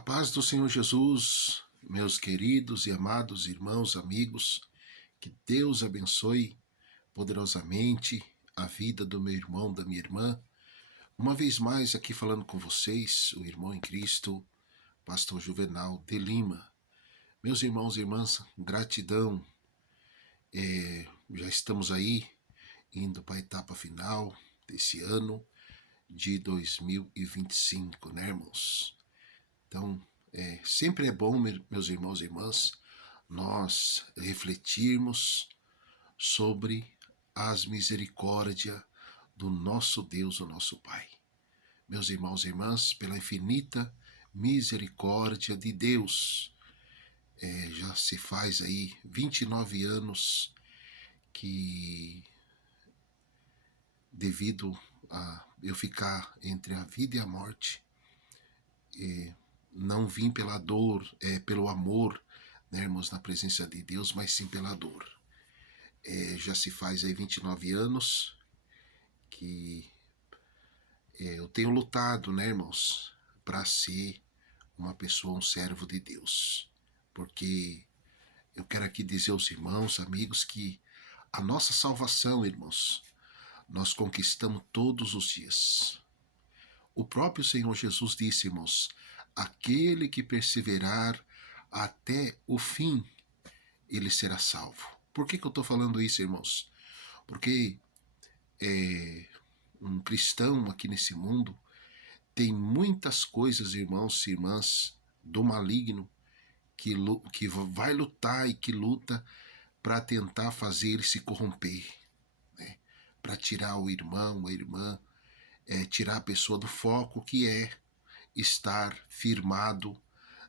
A paz do Senhor Jesus, meus queridos e amados irmãos, amigos, que Deus abençoe poderosamente a vida do meu irmão, da minha irmã. Uma vez mais aqui falando com vocês, o irmão em Cristo, pastor Juvenal de Lima. Meus irmãos e irmãs, gratidão. Já estamos aí indo para a etapa final desse ano de 2025, né, irmãos? Então, sempre é bom, meus irmãos e irmãs, nós refletirmos sobre as misericórdias do nosso Deus, o nosso Pai. Meus irmãos e irmãs, pela infinita misericórdia de Deus, já se faz aí 29 anos que, devido a eu ficar entre a vida e a morte, não vim pela dor, pelo amor, né, irmãos, na presença de Deus, mas sim pela dor. Já se faz aí 29 anos que eu tenho lutado, né, irmãos, para ser uma pessoa, um servo de Deus. Porque eu quero aqui dizer aos irmãos, amigos, que a nossa salvação, irmãos, nós conquistamos todos os dias. O próprio Senhor Jesus disse, irmãos, aquele que perseverar até o fim, ele será salvo. Por que eu estou falando isso, irmãos? Porque um cristão aqui nesse mundo tem muitas coisas, irmãos e irmãs, do maligno, que vai lutar e que luta para tentar fazer ele se corromper, né? Para tirar o irmão, a irmã, tirar a pessoa do foco que é estar firmado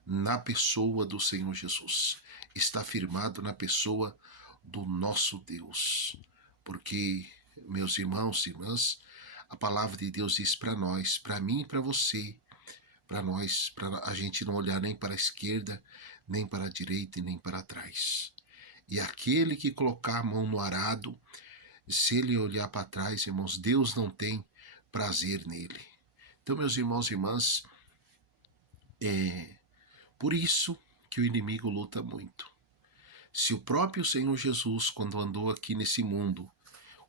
na pessoa do Senhor Jesus, estar firmado na pessoa do nosso Deus. Porque, meus irmãos e irmãs, a palavra de Deus diz para nós, para mim e para você, para nós, para a gente não olhar nem para a esquerda, nem para a direita e nem para trás. E aquele que colocar a mão no arado, se ele olhar para trás, irmãos, Deus não tem prazer nele. Então, meus irmãos e irmãs, por isso que o inimigo luta muito. Se o próprio Senhor Jesus, quando andou aqui nesse mundo,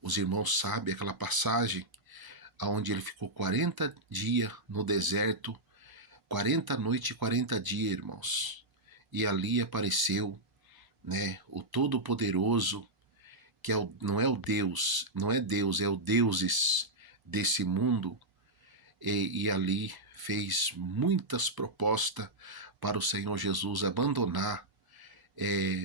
os irmãos sabem aquela passagem onde ele ficou 40 dias no deserto, 40 noites e 40 dias, irmãos. E ali apareceu, né, o Todo-Poderoso, que não é o Deus, não é Deus, é o deuses desse mundo, e ali fez muitas propostas para o Senhor Jesus abandonar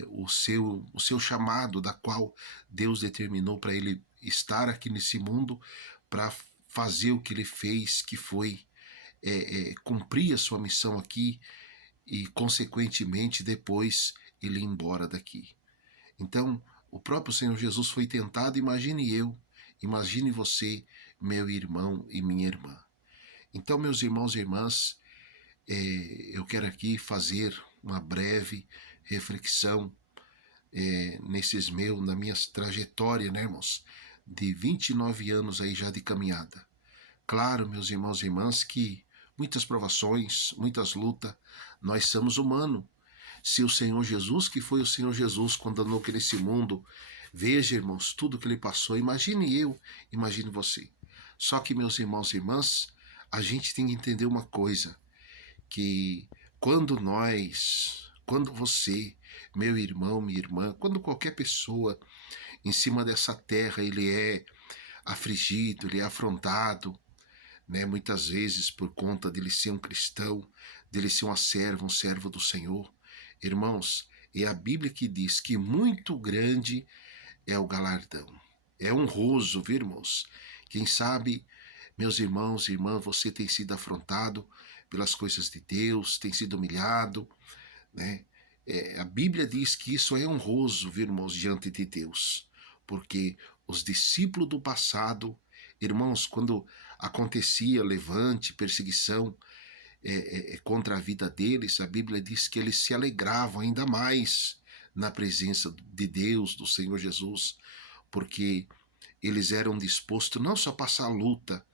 o seu chamado, da qual Deus determinou para ele estar aqui nesse mundo, para fazer o que ele fez, que foi cumprir a sua missão aqui e, consequentemente, depois ele ir embora daqui. Então, o próprio Senhor Jesus foi tentado, imagine você, meu irmão e minha irmã. Então, meus irmãos e irmãs, eu quero aqui fazer uma breve reflexão na minha trajetória, né, irmãos, de 29 anos aí já de caminhada. Claro, meus irmãos e irmãs, que muitas provações, muitas lutas, nós somos humanos. Se o Senhor Jesus, que foi o Senhor Jesus quando andou aqui nesse mundo, veja, irmãos, tudo que ele passou, imagine eu, imagine você. Só que, meus irmãos e irmãs, a gente tem que entender uma coisa, que quando você, meu irmão, minha irmã, quando qualquer pessoa em cima dessa terra, ele é afligido, ele é afrontado, né, muitas vezes por conta dele ser um cristão, dele ser um servo do Senhor. Irmãos, é a Bíblia que diz que muito grande é o galardão. É honroso, viu, irmãos? Quem sabe, meus irmãos e irmãs, você tem sido afrontado pelas coisas de Deus, tem sido humilhado, né? A Bíblia diz que isso é honroso, viu, irmãos, diante de Deus. Porque os discípulos do passado, irmãos, quando acontecia levante, perseguição contra a vida deles, a Bíblia diz que eles se alegravam ainda mais na presença de Deus, do Senhor Jesus, porque eles eram dispostos não só a passar a luta,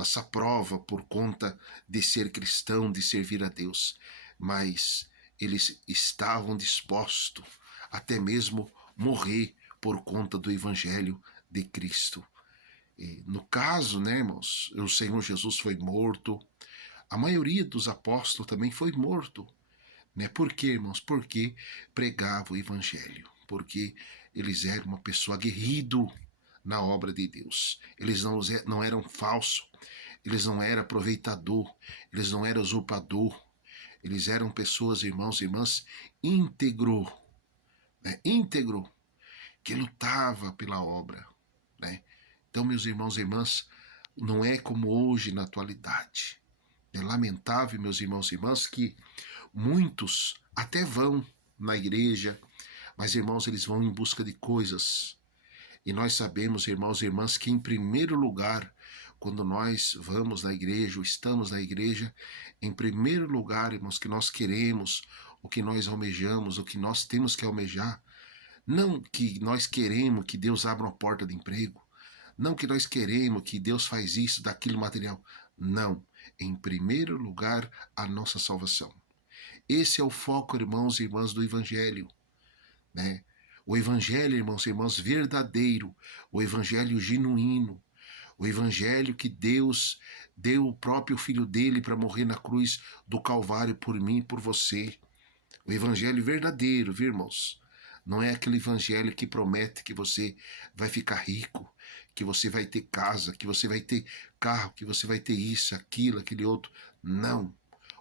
passar prova por conta de ser cristão, de servir a Deus, mas eles estavam dispostos até mesmo morrer por conta do Evangelho de Cristo. E no caso, né, irmãos, o Senhor Jesus foi morto, a maioria dos apóstolos também foi morto. Né? Por quê, irmãos? Porque pregava o Evangelho, porque eles eram uma pessoa aguerrido na obra de Deus. Eles não eram falsos, eles não eram aproveitador, eles não eram usurpador, eles eram pessoas, irmãos e irmãs, íntegro, né? Íntegro, que lutava pela obra. Né? Então, meus irmãos e irmãs, não é como hoje na atualidade. É lamentável, meus irmãos e irmãs, que muitos até vão na igreja, mas, irmãos, eles vão em busca de coisas. E nós sabemos, irmãos e irmãs, que em primeiro lugar, quando nós vamos na igreja, ou estamos na igreja, em primeiro lugar, irmãos, que nós queremos, o que nós almejamos, o que nós temos que almejar, não que nós queremos que Deus abra uma porta de emprego, não que nós queremos que Deus faz isso, daquilo material. Não. Em primeiro lugar, a nossa salvação. Esse é o foco, irmãos e irmãs, do Evangelho. Né? O Evangelho, irmãos e irmãs, verdadeiro, o Evangelho genuíno, o Evangelho que Deus deu o próprio Filho dele para morrer na cruz do Calvário por mim e por você. O Evangelho verdadeiro, viu, irmãos? Não é aquele Evangelho que promete que você vai ficar rico, que você vai ter casa, que você vai ter carro, que você vai ter isso, aquilo, aquele outro. Não.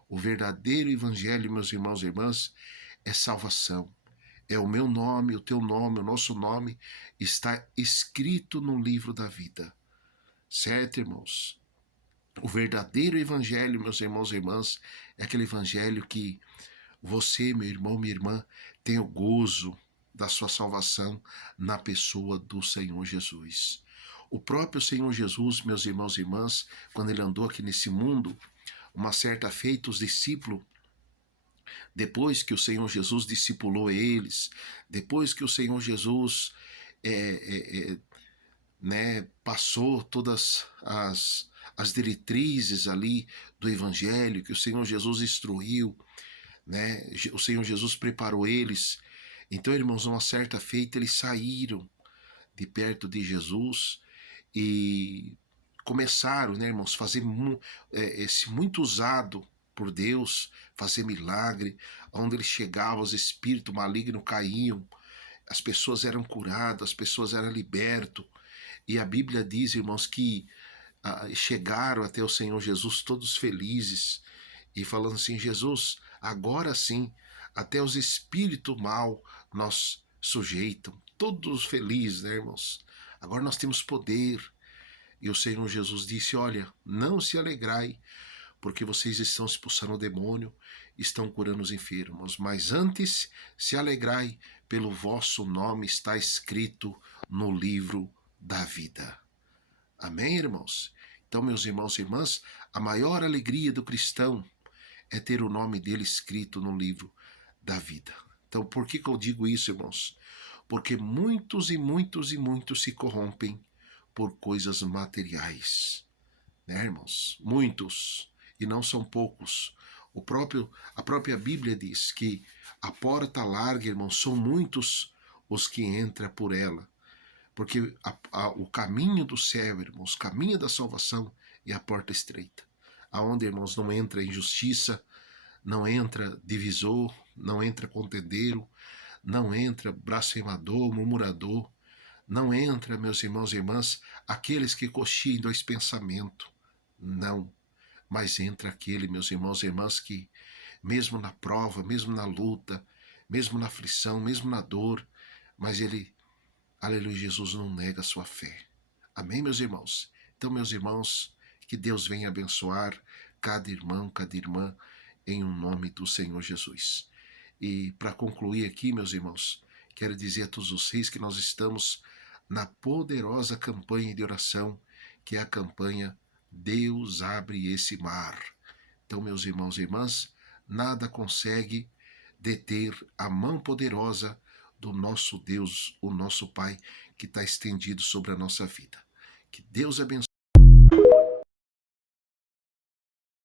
O verdadeiro Evangelho, meus irmãos e irmãs, é salvação. É o meu nome, o teu nome, o nosso nome está escrito no livro da vida. Certo, irmãos? O verdadeiro Evangelho, meus irmãos e irmãs, é aquele Evangelho que você, meu irmão, minha irmã, tem o gozo da sua salvação na pessoa do Senhor Jesus. O próprio Senhor Jesus, meus irmãos e irmãs, quando ele andou aqui nesse mundo, uma certa feita, os discípulos, depois que o Senhor Jesus discipulou eles, depois que o Senhor Jesus né, passou todas as diretrizes ali do Evangelho, que o Senhor Jesus instruiu, né, o Senhor Jesus preparou eles. Então, irmãos, numa certa feita, eles saíram de perto de Jesus e começaram, né, irmãos, fazer esse muito usado por Deus, fazer milagre, onde ele chegava, os espíritos malignos caíam, as pessoas eram curadas, as pessoas eram libertas. E a Bíblia diz, irmãos, que chegaram até o Senhor Jesus todos felizes e falando assim: Jesus, agora sim, até os espíritos mal nós sujeitam, todos felizes, né, irmãos? Agora nós temos poder. E o Senhor Jesus disse: olha, não se alegrai, porque vocês estão expulsando o demônio, estão curando os enfermos, mas antes se alegrai, pelo vosso nome está escrito no livro da vida. Amém, irmãos? Então, meus irmãos e irmãs, a maior alegria do cristão é ter o nome dele escrito no livro da vida. Então, por que eu digo isso, irmãos? Porque muitos e muitos e muitos se corrompem por coisas materiais. Né, irmãos? Muitos, e não são poucos. A própria Bíblia diz que a porta larga, irmãos, são muitos os que entram por ela. Porque o caminho do céu, irmãos, o caminho da salvação é a porta estreita. Aonde, irmãos, não entra injustiça, não entra divisor, não entra contendeiro, não entra blasfemador, murmurador, não entra, meus irmãos e irmãs, aqueles que cochiem dois pensamentos. Não. Mas entra aquele, meus irmãos e irmãs, que mesmo na prova, mesmo na luta, mesmo na aflição, mesmo na dor, mas ele, aleluia, Jesus não nega a sua fé. Amém, meus irmãos? Então, meus irmãos, que Deus venha abençoar cada irmão, cada irmã, em um nome do Senhor Jesus. E para concluir aqui, meus irmãos, quero dizer a todos vocês que nós estamos na poderosa campanha de oração, que é a campanha Deus abre esse mar. Então, meus irmãos e irmãs, nada consegue deter a mão poderosa do nosso Deus, o nosso Pai, que está estendido sobre a nossa vida. Que Deus abençoe.